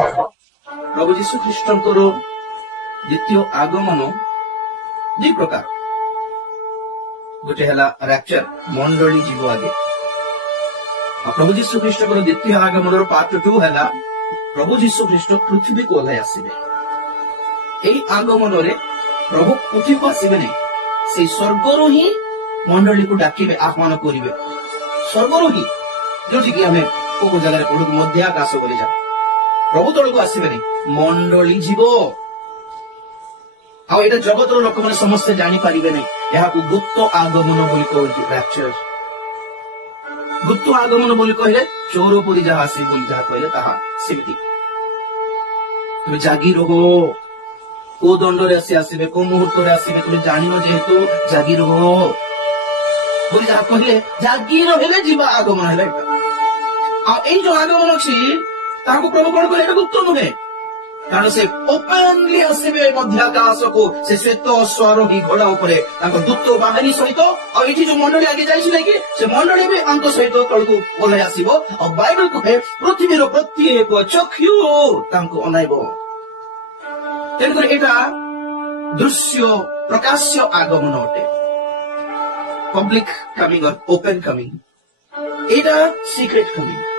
प्रभु जीशु ख्रीष्टंकर द्वितीय आगमन दु प्रकार गोटे है रैप्चर मंडली जीव आगे प्रभु जीशु ख्रीष्ट द्वितीय आगमन पार्ट 2 है प्रभु जीशु ख्रीष्ट पृथ्वी को ओह्लाई आसबे। यही आगमन रे प्रभु पृथ्वी को आसबे नहीं से स्वर्गर ही मंडली को डाकिबे आह्वान करिवे स्वर्गर ही जो कि हमें को जगह पढ़ू मध्य आकाश बोली जा प्रभु तौक आसबे नहीं मंडली जीव आ जगत लोक मैंने समस्ते जानीपारे नहीं यहाँ गुप्त आगमन बोली कहते रैप्चर गुप्त आगमन बोली कहले चौरपुरी जहाँ आसी बोली जहाँ कहले ताहा सेमती तुम जागी रहो को दंड रे आसबे को मुहूर्त रे आसबे तुम जानिनो जेहेतु जागी रहो बोली जहाँ कहले जागी रहिले जीवा आगमन है जो आगमन अच्छी प्रभु कौन कहे गुप्त नुहे कारण से ओपनली आसबे मध्याकाश को से श्वेत स्वारोही घोड़ा उपरे दूत बाहरी सहित और ये जो मंडली आगे जाइए कि से मंडली भी अंक सहित तलू ओह्लाई आसो और बाइबल कहे पृथ्वीर प्रत्येक चक्षु अनाइब तेणुकर यहाँ दृश्य प्रकाश्य आगमन अटे पब्लिक कमिंग और ओपन कमिंग एटा सीक्रेट कमिंग